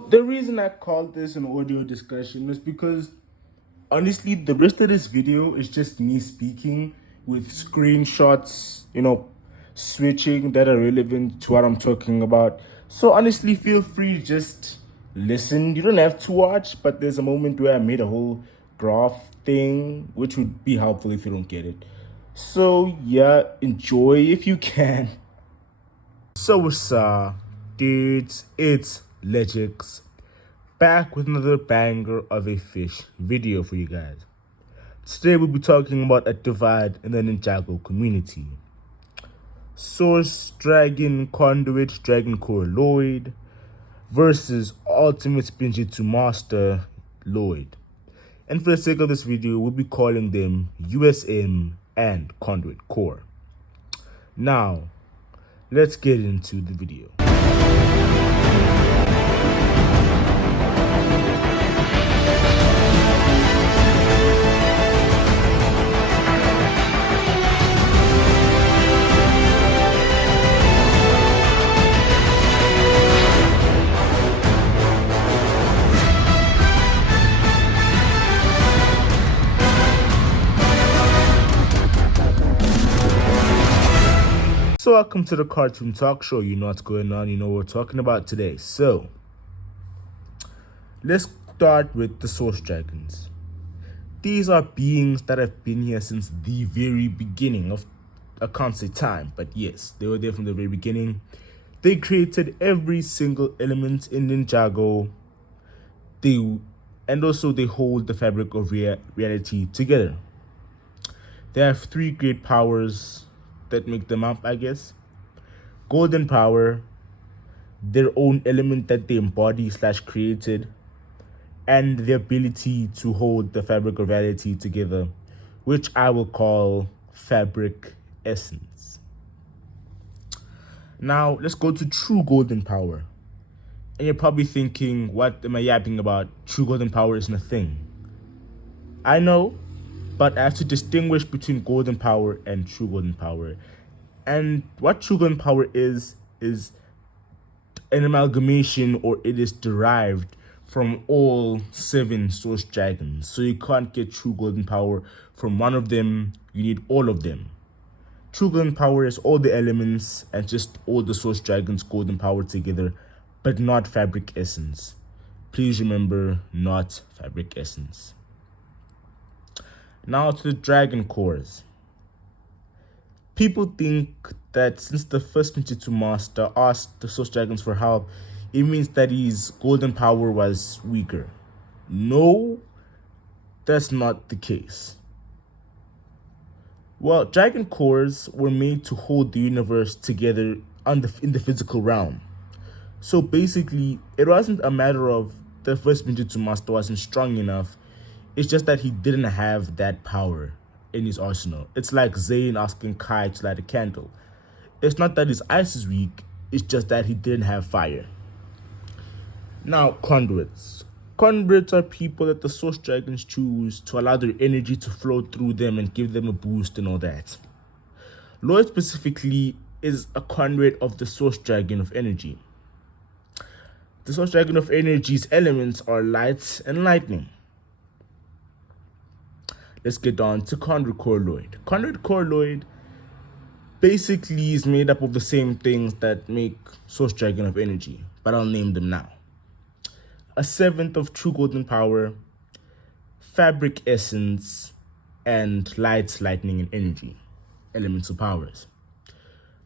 The reason I called this an audio discussion is because honestly, the rest of this video is just me speaking with screenshots, switching that are relevant to what I'm talking about. So honestly, feel free to just listen. You don't have to watch, but there's a moment where I made a whole graph thing, which would be helpful if you don't get it. So yeah, enjoy if you can. So what's up, dudes? It's Legix, back with another banger of a fish video for you guys. Today we'll be talking about a divide in the Ninjago community. Source Dragon Conduit Dragon Core Lloyd versus Ultimate Spinjitzu Master Lloyd. And for the sake of this video, we'll be calling them USM and Conduit Core. Now, let's get into the video. So welcome to the Cartoon Talk Show. You know what's going on, you know what we're talking about today. So, let's start with the Source Dragons. These are beings that have been here since the very beginning of, I can't say time, but yes, they were there from the very beginning. They created every single element in Ninjago. And also they hold the fabric of reality together. They have three great powers that make them up, I guess. Golden power, their own element that they embody / created, and the ability to hold the fabric of reality together, which I will call fabric essence. Now, let's go to true golden power. And you're probably thinking, what am I yapping about? True golden power isn't a thing. I know, but I have to distinguish between golden power and true golden power. And what true golden power is an amalgamation, or it is derived from all 7 source dragons. So you can't get true golden power from one of them, you need all of them. True golden power is all the elements and just all the source dragons golden power together, but not fabric essence. Please remember, not fabric essence. Now to the dragon cores. People think that since the first Spinjitzu Master asked the source dragons for help, it means that his golden power was weaker. No, that's not the case. Well, dragon cores were made to hold the universe together in the physical realm. So basically, it wasn't a matter of the first Spinjitzu Master wasn't strong enough. It's just that he didn't have that power in his arsenal. It's like Zayn asking Kai to light a candle. It's not that his ice is weak, it's just that he didn't have fire. Now, conduits. Conduits are people that the source dragons choose to allow their energy to flow through them and give them a boost and all that. Lloyd specifically is a conduit of the source dragon of energy. The source dragon of energy's elements are light and lightning. Let's get on to Conduit Core Lloyd. Conduit Core Lloyd basically is made up of the same things that make Source Dragon of Energy, but I'll name them now. A 7th of True Golden Power, Fabric Essence, and Light, Lightning, and Energy, elemental powers.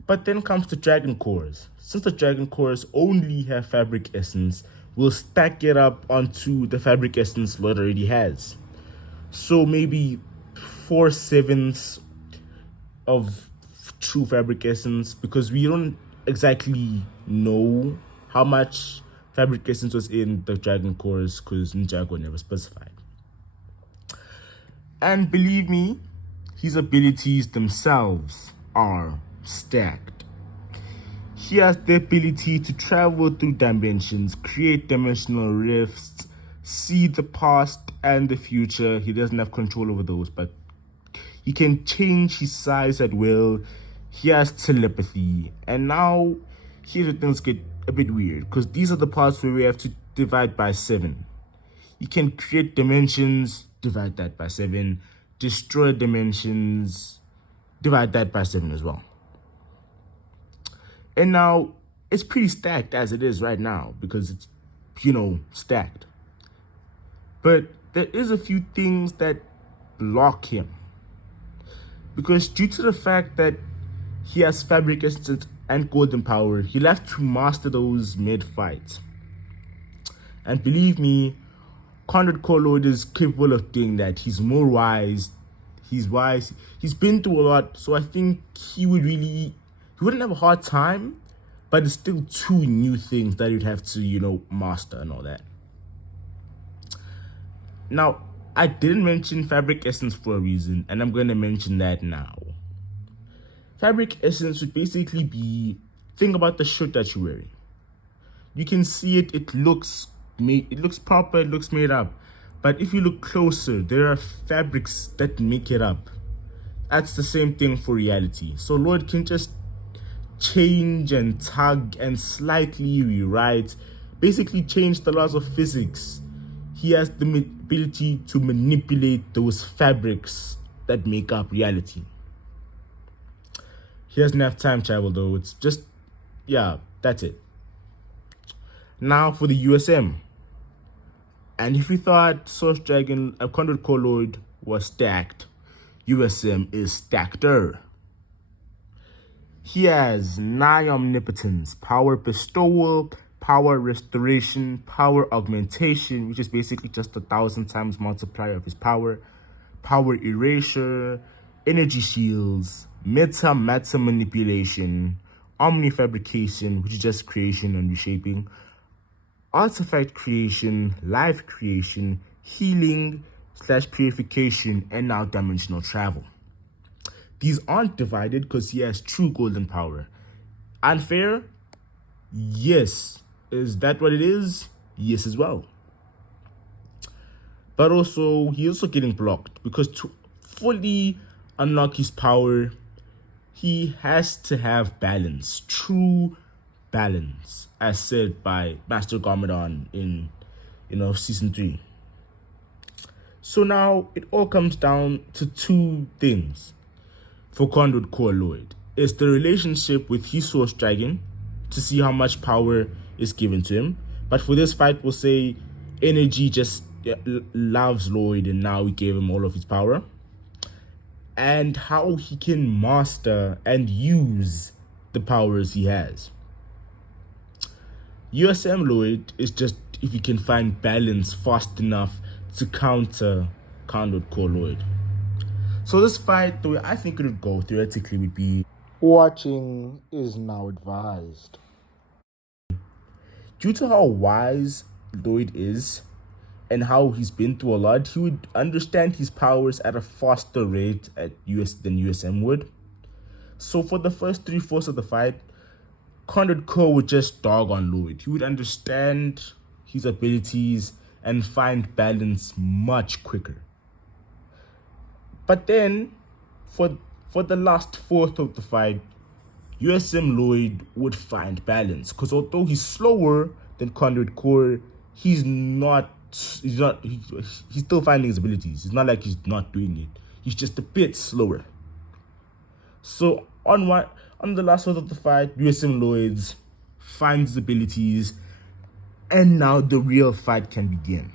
But then comes the Dragon Cores. Since the Dragon Cores only have Fabric Essence, we'll stack it up onto the Fabric Essence Lloyd already has. So maybe 4/7 of true fabric essence, because we don't exactly know how much fabric essence was in the dragon cores, because Ninjago never specified. And believe me, his abilities themselves are stacked. He has the ability to travel through dimensions, create dimensional rifts, see the past and the future. He doesn't have control over those, but he can change his size at will. He has telepathy. And now here's where things get a bit weird, because these are the parts where we have to divide by 7. You can create dimensions, divide that by 7. Destroy dimensions, divide that by 7 as well. And now, it's pretty stacked as it is right now because it's, stacked. But there is a few things that block him. Because due to the fact that he has Fabric Essence and Golden Power, he'll have to master those mid-fights. And believe me, Conduit Core Lloyd is capable of doing that. He's more wise. He's wise. He's been through a lot, so I think he wouldn't have a hard time, but it's still 2 new things that he'd have to, master and all that. Now, I didn't mention Fabric Essence for a reason, and I'm going to mention that now. Fabric Essence would basically be, think about the shirt that you're wearing. You can see it, it looks proper, it looks made up. But if you look closer, there are fabrics that make it up. That's the same thing for reality. So Lloyd can just change and tug and slightly rewrite, basically change the laws of physics. He has the ability to manipulate those fabrics that make up reality. He doesn't have time travel though. It's just, that's it. Now for the USM. And if you thought Source Dragon, Conduit Core Lloyd was stacked, USM is stackeder. He has 9 omnipotence, power bestowal, power restoration, power augmentation, which is basically just 1,000 times multiplier of his power, power erasure, energy shields, matter manipulation, omnifabrication, which is just creation and reshaping, artifact creation, life creation, healing / purification, and now dimensional travel. These aren't divided because he has true golden power. Unfair? Yes. Is that what it is? Yes as well. But also, he's also getting blocked because to fully unlock his power, he has to have balance, true balance, as said by Master Garmadon in, season 3. So now it all comes down to 2 things for Conduit Core Lloyd. It's the relationship with his Source Dragon to see how much power is given to him. But for this fight, we'll say energy just loves Lloyd and now we gave him all of his power. And how he can master and use the powers he has. USM Lloyd is just if he can find balance fast enough to counter Conduit Core Lloyd. So this fight, the way I think it would go theoretically would be watching is now advised. Due to how wise Lloyd is and how he's been through a lot, he would understand his powers at a faster rate than USM would. So for the first 3/4 of the fight, Conduit Core would just dog on Lloyd. He would understand his abilities and find balance much quicker. But then, for the last 1/4 of the fight, USM Lloyd would find balance. Because although he's slower than Conduit Core, he's still finding his abilities. It's not like he's not doing it. He's just a bit slower. So on the last 1/4 of the fight, USM Lloyd finds his abilities, and now the real fight can begin.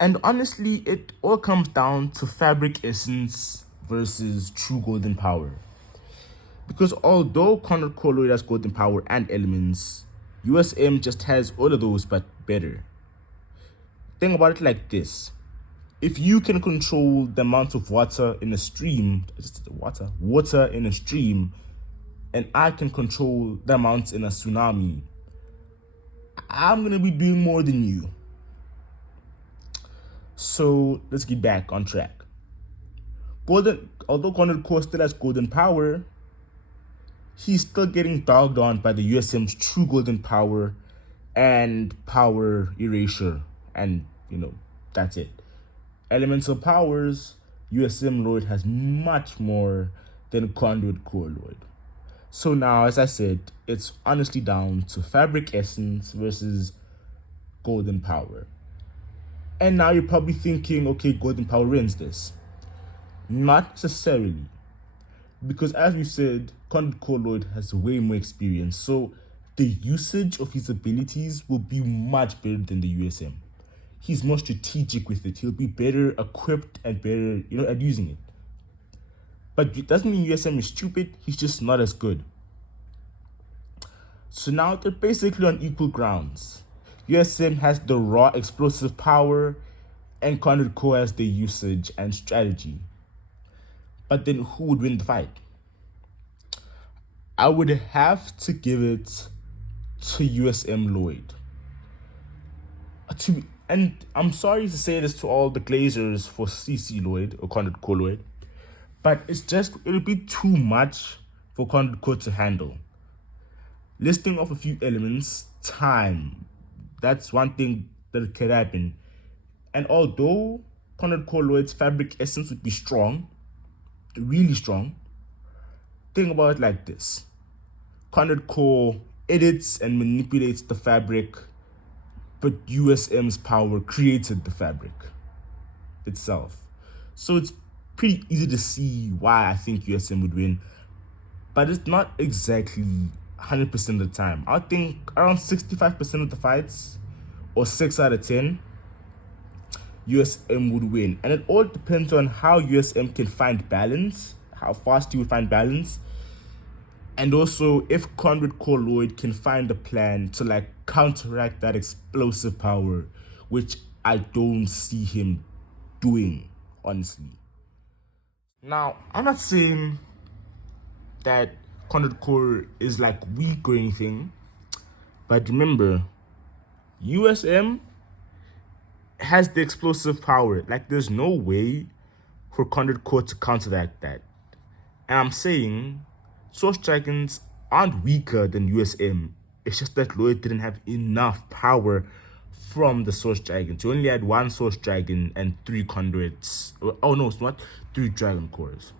And honestly, it all comes down to Fabric Essence versus True Golden Power. Because although Conduit Core Lloyd has Golden Power and Elements, USM just has all of those but better. Think about it like this. If you can control the amount of water in a stream, and I can control the amount in a tsunami, I'm going to be doing more than you. So let's get back on track. Although Conduit Core still has Golden Power, he's still getting dogged on by the USM's True Golden Power and Power Erasure, and that's it. Elemental powers, USM Lloyd has much more than Conduit Core Lloyd. So now, as I said, it's honestly down to Fabric Essence versus Golden Power. And now you're probably thinking, okay, Golden Power wins this. Not necessarily. Because as we said, Conduit Lloyd has way more experience. So the usage of his abilities will be much better than the USM. He's more strategic with it. He'll be better equipped and better, at using it. But it doesn't mean USM is stupid. He's just not as good. So now they're basically on equal grounds. USM has the raw explosive power, and Conduit has the usage and strategy. But then who would win the fight? I would have to give it to USM Lloyd. And I'm sorry to say this to all the Glazers for CC Lloyd or Conduit Lloyd, but it'll be too much for Conduit to handle. Listing off a few elements, time, that's one thing that could happen. And although Conduit Lloyd's Fabric Essence would be strong, really strong, think about it like this. Conduit edits and manipulates the fabric, but USM's power created the fabric itself. So it's pretty easy to see why I think USM would win, but it's not exactly 100% of the time. I think around 65% of the fights, or 6 out of 10, USM would win. And it all depends on how USM can find balance, how fast he would find balance, and also if Conduit Lloyd can find a plan to counteract that explosive power, which I don't see him doing, honestly. Now, I'm not saying that Conduit is weak or anything, but remember, USM has the explosive power. There's no way for Conduit to counteract that. And I'm saying Source Dragons aren't weaker than USM. It's just that Lloyd didn't have enough power from the Source Dragons. He only had 1 Source Dragon and 3 Conduits. Oh no, it's not 3 Dragon Cores.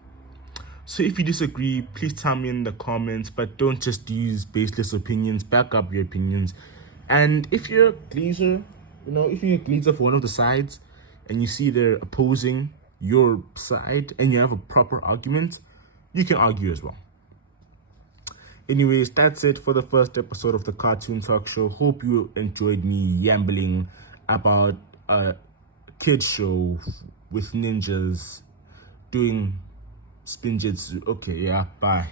So if you disagree, please tell me in the comments, but don't just use baseless opinions. Back up your opinions. And if you're a Glazer, if you're a Glazer for one of the sides and you see they're opposing your side and you have a proper argument, you can argue as well. Anyways, that's it for the first episode of the Cartoon Talk Show. Hope you enjoyed me yambling about a kid show with ninjas doing spinjitzu. Okay, yeah, bye.